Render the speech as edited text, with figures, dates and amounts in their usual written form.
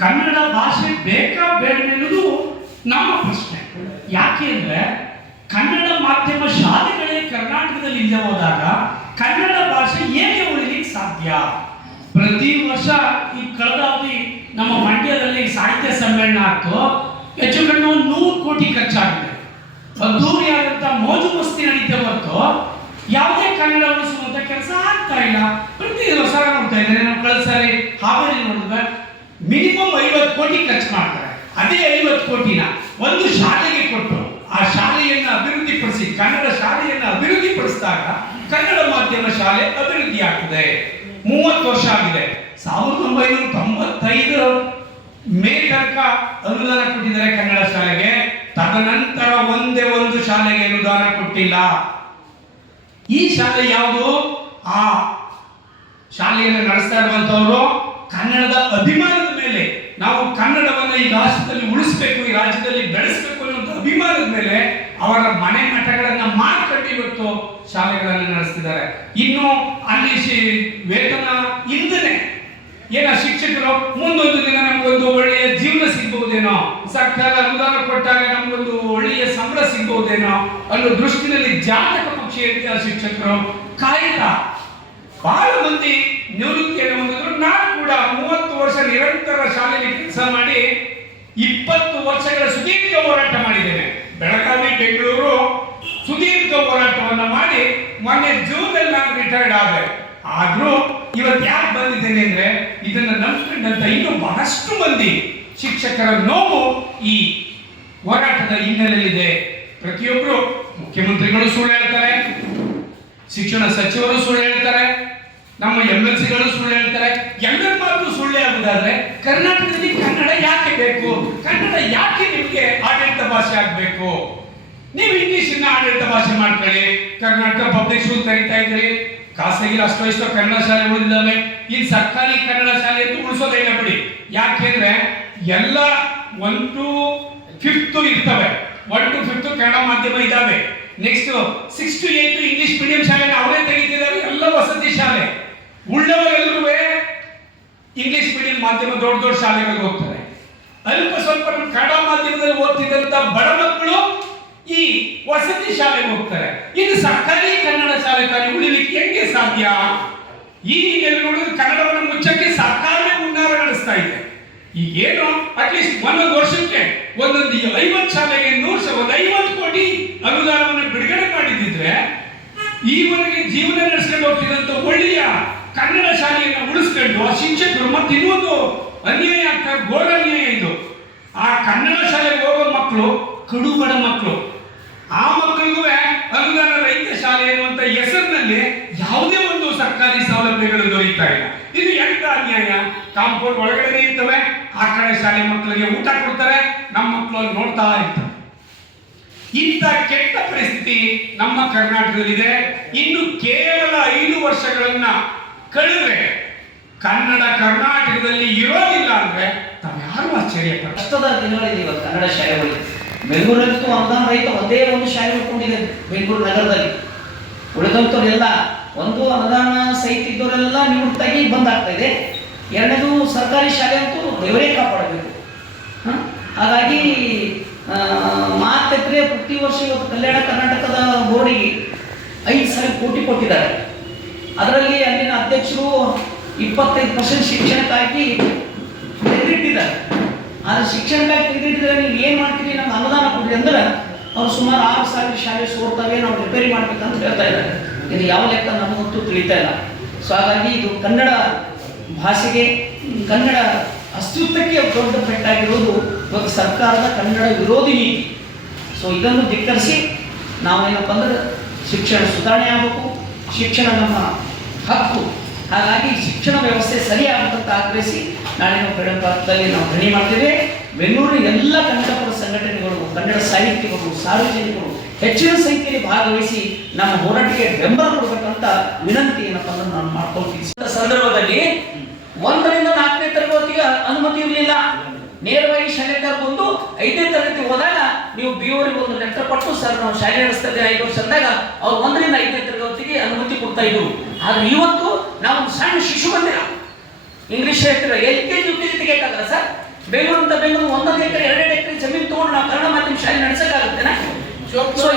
ಕನ್ನಡ ಭಾಷೆ ಬೇಕಾ ಬೇಡ ಎನ್ನುವುದು ನಮ್ಮ ಪ್ರಶ್ನೆ. ಯಾಕೆ ಅಂದರೆ ಕನ್ನಡ ಮಾಧ್ಯಮ ಶಾಲೆಗಳೇ ಕರ್ನಾಟಕದಲ್ಲಿ ಇಲ್ಲದೆ ಹೋದಾಗ ಕನ್ನಡ ಭಾಷೆ ಹೇಗೆ ಉಳಿಲಿಕ್ಕೆ ಸಾಧ್ಯ? ಪ್ರತಿ ವರ್ಷ ಈ ಕಳೆದ ಅವಧಿ ನಮ್ಮ ಮಂಡ್ಯದಲ್ಲಿ ಸಾಹಿತ್ಯ ಸಮ್ಮೇಳನ ಆಗ್ತು, ಹೆಚ್ಚು ಕಡಿಮೆ 100 ಕೋಟಿ ಖರ್ಚಾಗಿದೆ. ಅದ್ದೂರಿಯಾದಂಥ ಮೋಜು ಮಸ್ತಿ ನಡೀತಾ ಹೊರತು ಯಾವುದೇ ಕನ್ನಡ ಉಳಿಸುವಂಥ ಕೆಲಸ ಆಗ್ತಾ ಇಲ್ಲ. ಪ್ರತಿ ವರ್ಷ ನೋಡ್ತಾ ಇದ್ದಾರೆ. ನಾವು ಕಳೆದ ಸಾರಿ ಹಾವೇರಿ ನೋಡಿದ್ರೆ ಮಿನಿಮಮ್ 50 ಕೋಟಿ ಖರ್ಚು ಮಾಡ್ತಾರೆ. ಅದೇ 50 ಕೋಟಿನ ಒಂದು ಶಾಲೆಗೆ ಕೊಟ್ಟು ಆ ಶಾಲೆಯನ್ನು ಅಭಿವೃದ್ಧಿಪಡಿಸಿ ಕನ್ನಡ ಶಾಲೆಯನ್ನು ಅಭಿವೃದ್ಧಿಪಡಿಸಿದಾಗ ಕನ್ನಡ ಮಾಧ್ಯಮ ಶಾಲೆ ಅಭಿವೃದ್ಧಿ ಆಗ್ತದೆ. 30 ವರ್ಷ ಆಗಿದೆ. 1995 ಮೇ ತನಕ ಅನುದಾನ ಕೊಟ್ಟಿದ್ದಾರೆ ಕನ್ನಡ ಶಾಲೆಗೆ. ತದನಂತರ ಒಂದೇ ಒಂದು ಶಾಲೆಗೆ ಅನುದಾನ ಕೊಟ್ಟಿಲ್ಲ. ಈ ಶಾಲೆ ಯಾವುದು? ಆ ಶಾಲೆಯನ್ನು ನಡೆಸ್ತಾ ಇರುವಂತವರು ಕನ್ನಡದ ಅಭಿಮಾನದ ಮೇಲೆ, ನಾವು ಕನ್ನಡವನ್ನು ಈ ರಾಷ್ಟ್ರದಲ್ಲಿ ಉಳಿಸಬೇಕು, ಈ ರಾಜ್ಯದಲ್ಲಿ ಬೆಳೆಸಬೇಕು ಅನ್ನುವಂಥ ಅಭಿಮಾನದ ಮೇಲೆ ಅವರ ಮನೆ ಮಠಗಳನ್ನ ಮಾಡ್ಕೊಂಡು ಇವತ್ತು ಶಾಲೆಗಳನ್ನು ನಡೆಸ್ತಿದ್ದಾರೆ. ಇನ್ನು ಅಲ್ಲಿ ವೇತನ ಇಲ್ಲದೆ ಏನ ಶಿಕ್ಷಕರು ಮುಂದೊಂದು ದಿನ ನಮಗೊಂದು ಒಳ್ಳೆಯ ಜೀವನ ಸಿಗಬಹುದೇನೋ, ಸರ್ಕಾರ ಅನುದಾನ ಕೊಟ್ಟಾಗ ನಮಗೊಂದು ಒಳ್ಳೆಯ ಸಂಬಳ ಸಿಗಬಹುದೇನೋ ಅನ್ನೋ ದೃಷ್ಟಿನಲ್ಲಿ ಜಾತಕ ಪಕ್ಷಿಯ ಶಿಕ್ಷಕರು ಕಾಯ್ತಾ ಬಹಳ ಮಂದಿ ನಿವೃತ್ತಿಯನ್ನು ಹೊಂದಿದ್ರು. ನಾನು ಕೂಡ 30 ವರ್ಷ ನಿರಂತರ ಶಾಲೆಯಲ್ಲಿ ಕೆಲಸ ಮಾಡಿ 20 ವರ್ಷಗಳ ಸುದೀರ್ಘ ಹೋರಾಟ ಮಾಡಿದ್ದೇನೆ. ಬೆಳಗಾವಿ, ಬೆಂಗಳೂರು ಸುದೀರ್ಘ ಹೋರಾಟವನ್ನು ಮಾಡಿ ಮೊನ್ನೆ ಜೂನಲ್ಲಿ ನಾನು ರಿಟೈರ್ಡ್ ಆದೆ. ಆದ್ರೂ ಇವತ್ತು ಯಾಕೆ ಬಂದಿದ್ದೇನೆ ಅಂದ್ರೆ ಇದನ್ನು ನಂಬಿಕೊಂಡಂತ ಇನ್ನೂ ಬಹಳಷ್ಟು ಮಂದಿ ಶಿಕ್ಷಕರ ನೋವು ಈ ಹೋರಾಟದ ಹಿನ್ನೆಲೆಯಲ್ಲಿದೆ. ಪ್ರತಿಯೊಬ್ಬರು ಮುಖ್ಯಮಂತ್ರಿಗಳು ಸುಳ್ಳು ಹೇಳ್ತಾರೆ, ಶಿಕ್ಷಣ ಸಚಿವರು ಸುಳ್ಳು ಹೇಳ್ತಾರೆ, ನಮ್ಮ MLCಗಳು ಸುಳ್ಳು ಹೇಳ್ತಾರೆ. ಎಲ್ಲರ ಮಾತು ಸುಳ್ಳು ಆಗುದಾದ್ರೆ ಕರ್ನಾಟಕದಲ್ಲಿ ಕನ್ನಡ ಯಾಕೆ ಬೇಕು? ಕನ್ನಡ ಯಾಕೆ ನಿಮಗೆ ಆಡಳಿತ ಭಾಷೆ ಆಗಬೇಕು? ನೀವು ಇಂಗ್ಲಿಷನ್ನ ಆಡಳಿತ ಭಾಷೆ ಮಾಡ್ಕೊಳ್ಳಿ. ಕರ್ನಾಟಕ ಪಬ್ಲಿಕ್ ಸ್ಕೂಲ್ ಕರೀತಾ ಇದ್ರಿ, ಖಾಸಗಿ ಅಷ್ಟೋ ಇಷ್ಟೋ ಕನ್ನಡ ಶಾಲೆ ಉಳಿದಿದ್ದಾವೆ. ಈ ಸರ್ಕಾರಿ ಕನ್ನಡ ಶಾಲೆ ಅಂತೂ ಉಳಿಸೋದೇ ಇಲ್ಲ ಬಿಡಿ. ಯಾಕೆಂದ್ರೆ ಎಲ್ಲ 1 to 5th ಇರ್ತವೆ. 1 to 5th ಕನ್ನಡ ಮಾಧ್ಯಮ ಇದಾವೆ. ನೆಕ್ಸ್ಟ್ 6 to 8 ಇಂಗ್ಲಿಷ್ ಮೀಡಿಯಂ ಶಾಲೆ ಅವರೇ ತೆಗಿತಿದ್ದಾರೆ. ಎಲ್ಲ ವಸತಿ ಶಾಲೆ. ಉಳ್ಳವರೆಲ್ಲರೂ ಇಂಗ್ಲಿಷ್ ಮೀಡಿಯಂ ಮಾಧ್ಯಮ ದೊಡ್ಡ ದೊಡ್ಡ ಶಾಲೆಗಳಿಗೆ ಹೋಗ್ತಾರೆ. ಅಲ್ಪ ಸ್ವಲ್ಪ ಕನ್ನಡ ಮಾಧ್ಯಮದಲ್ಲಿ ಓದ್ತಿದ್ದಂತ ಬಡ ಮಕ್ಕಳು ಈ ವಸತಿ ಶಾಲೆಗೆ ಹೋಗ್ತಾರೆ. ಇದು ಸರ್ಕಾರಿ ಕನ್ನಡ ಶಾಲೆ ತಾನೇ ಉಳಿಲಿಕ್ಕೆ ಹೆಂಗೆ ಸಾಧ್ಯ? ಈ ಹಿನ್ನೆಲೆ ನೋಡಿದ್ರೆ ಕನ್ನಡವನ್ನು ಮುಚ್ಚಕ್ಕೆ ಸರ್ಕಾರವೇ ಮುನ್ನಾರ ನಡೆಸ್ತಾ ಇದೆ. ಈಗೇನು ಅಟ್ಲೀಸ್ಟ್ ಒಂದೊಂದು ವರ್ಷಕ್ಕೆ ಒಂದೊಂದು 50 ಶಾಲೆಗೆ 150 ಕೋಟಿ ಅನುದಾನವನ್ನು ಬಿಡುಗಡೆ ಮಾಡಿದ್ರೆ ಈವರೆಗೆ ಜೀವನ ನಡೆಸ್ಕೊಂಡು ಹೋಗ್ತಿದ್ದಂತ ಒಳ್ಳೆಯ ಕನ್ನಡ ಶಾಲೆಯನ್ನು ಉಳಿಸ್ಕೊಂಡು ಆ ಶಿಕ್ಷಕರು ಮತ್ತೆ ಇನ್ನೊಂದು ಅನ್ಯಾಯ ಆಗ್ತಾರೆ, ಘೋರ ಅನ್ಯಾಯ ಇದು. ಆ ಕನ್ನಡ ಶಾಲೆಗೆ ಹೋಗೋ ಮಕ್ಕಳು ಕಡುಬಡ ಮಕ್ಕಳು. ಆ ಮಕ್ಕಳಿಗೂ ಅನುದಾನ ರಹಿತ ಶಾಲೆ ಎನ್ನುವಂತ ಹೆಸರಿನಲ್ಲಿ ಯಾವುದೇ ಒಂದು ಸರ್ಕಾರಿ ಸೌಲಭ್ಯಗಳು ದೊರೆಯುತ್ತಾ ಇಲ್ಲ. ಇದು ಎಂತ ಅನ್ಯಾಯ? ಕಾಂಪೌಂಡ್ ಒಳಗಡೆ ಇರ್ತವೆ, ಆ ಕಡೆ ಶಾಲೆ ಮಕ್ಕಳಿಗೆ ಊಟ ಕೊಡ್ತಾರೆ, ನಮ್ಮ ಮಕ್ಕಳು ಅಲ್ಲಿ ನೋಡ್ತಾ ಇರ್ತಾರೆ. ಇಂಥ ಕೆಟ್ಟ ಪರಿಸ್ಥಿತಿ ನಮ್ಮ ಕರ್ನಾಟಕದಲ್ಲಿದೆ. ಇನ್ನು ಕೇವಲ 5 ವರ್ಷಗಳನ್ನ ಕಳೆದ್ರೆ ಕನ್ನಡ ಕರ್ನಾಟಕದಲ್ಲಿ ಇರೋದಿಲ್ಲ ಅಂದ್ರೆ ತಾವ್ಯಾರು ಆಶ್ಚರ್ಯ ಪಡ್ತಾರೆ. ಕಷ್ಟದ ದಿನಗಳಿದೆ ಕನ್ನಡ ಶಾಲೆಗಳಿಗೆ. ಬೆಂಗಳೂರಲ್ಲಂತೂ ಅನುದಾನ ರಹಿತ ಒಂದೇ ಒಂದು ಶಾಲೆ ಉಳ್ಕೊಂಡಿದೆ ಬೆಂಗಳೂರು ನಗರದಲ್ಲಿ. ಉಳಿದಂಥವ್ರೆಲ್ಲ ಒಂದು ಅನುದಾನ ಸಹಿತ ಇದ್ದವರೆಲ್ಲ ನಿವೃತ್ತಾಗಿ ಬಂದಾಗ್ತಾ ಇದೆ. ಎರಡನೇದು ಸರ್ಕಾರಿ ಶಾಲೆ ಅಂತೂ ದೇವರೇ ಕಾಪಾಡಬೇಕು. ಹಾಗಾಗಿ ಮಾತೆತ್ತರೆ ಪ್ರತಿ ವರ್ಷ ಇವತ್ತು ಕಲ್ಯಾಣ ಕರ್ನಾಟಕದ ಬೋರ್ಡಿಗೆ 5,000 ಕೋಟಿ ಕೊಟ್ಟಿದ್ದಾರೆ. ಅದರಲ್ಲಿ ಅಲ್ಲಿನ ಅಧ್ಯಕ್ಷರು 25% ಶಿಕ್ಷಣಕ್ಕಾಗಿ ತೆಗೆದಿಟ್ಟಿದ್ದಾರೆ. ಆದರೆ ಶಿಕ್ಷಣಕ್ಕಾಗಿ ತೆಗೆದಿಟ್ಟಿದ್ರೆ ನೀವು ಏನು ಮಾಡ್ತೀರಿ, ನಮ್ಗೆ ಅನುದಾನ ಕೊಡ್ರಿ ಅಂದ್ರೆ ಅವ್ರು ಸುಮಾರು 6,000 ಶಾಲೆ ಸೋರ್ತವೆ, ನಾವು ರಿಪೇರಿ ಮಾಡ್ಬೇಕಂತ ಹೇಳ್ತಾ ಇದ್ದಾರೆ. ಇದು ಯಾವ ಲೆಕ್ಕ ನಮಗಂತೂ ತಿಳಿತಾ ಇಲ್ಲ. ಸೊ ಹಾಗಾಗಿ ಇದು ಕನ್ನಡ ಭಾಷೆಗೆ, ಕನ್ನಡ ಅಸ್ತಿತ್ವಕ್ಕೆ ದೊಡ್ಡ ಪೆಟ್ಟಾಗಿರೋದು ಇವತ್ತು ಸರ್ಕಾರದ ಕನ್ನಡ ವಿರೋಧಿ ನೀತಿ. ಸೊ ಇದನ್ನು ಧಿಕ್ಕರಿಸಿ ನಾವೇನಪ್ಪ ಅಂದ್ರೆ ಶಿಕ್ಷಣ ಸುಧಾರಣೆ ಆಗಬೇಕು, ಶಿಕ್ಷಣ ನಮ್ಮ ಹಕ್ಕು. ಹಾಗಾಗಿ ಶಿಕ್ಷಣ ವ್ಯವಸ್ಥೆ ಸರಿಯಾಗಬೇಕಂತ ಆಗ್ರಹಿಸಿ ನಾಳಿನ ಫ್ರೀಡಂ ಪಾರ್ಕ್ದಲ್ಲಿ ನಾವು ಧರಣಿ ಮಾಡ್ತೇವೆ. ಬೆಂಗಳೂರಿನ ಎಲ್ಲ ಕನ್ನಡಪರ ಸಂಘಟನೆಗಳು, ಕನ್ನಡ ಸಾಹಿತ್ಯಗಳು, ಸಾರ್ವಜನಿಕರು ಹೆಚ್ಚಿನ ಸಂಖ್ಯೆಯಲ್ಲಿ ಭಾಗವಹಿಸಿ ನಮ್ಮ ಹೋರಾಟಕ್ಕೆ ಬೆಂಬಲ ಕೊಡಬೇಕಂತ ವಿನಂತಿ ಏನಪ್ಪ ಅಂದ್ರೆ ನಾನು ಮಾಡ್ಕೊಳ್ತೀನಿ. ಸಂದರ್ಭದಲ್ಲಿ 1ರಿಂದ 4ನೇ ತರಗತಿಗೆ ಅನುಮತಿ ಇರಲಿಲ್ಲ. ನೇರವಾಗಿ ಶಾಲೆಗೆ ಬಂದು 5ನೇ ತರಗತಿ ಹೋದಾಗ ನೀವು ಬಿಒರಿಗೆ ಒಂದು ಲೆಟರ್ ಕೊಟ್ಟು, ಸರ್ ನಾವು ಶಾಲೆ ನಡೆಸ್ತಾ ಇದ್ದೇವೆ 5 ವರ್ಷ ಅಂದಾಗ ಅವ್ರು 1ರಿಂದ 5ನೇ ತರಗತಿಗೆ ಅನುಮತಿ ಕೊಡ್ತಾ ಇದ್ರು. ಆದ್ರೆ ಇವತ್ತು ನಾವು ಸಣ್ಣ ಶಿಶು ಬಂದಿರ ಇಂಗ್ಲಿಷ್ ಹೇಳ್ತೀರ LKG UKG ತೆಗಿಯಕ್ಕಾಗಲ್ಲ ಸರ್. ಬೆಂಗಳೂರು ಒಂದೊಂದು ಎಕರೆ 2 ಎಕರೆ ಜಮೀನು ತಗೊಂಡು ನಾವು ಕನ್ನಡ ಮಾಧ್ಯಮ ಶಾಲೆ ನಡೆಸಕ್ಕಾಗುತ್ತೇನಾ? ಶಿವಕುಮಾರ್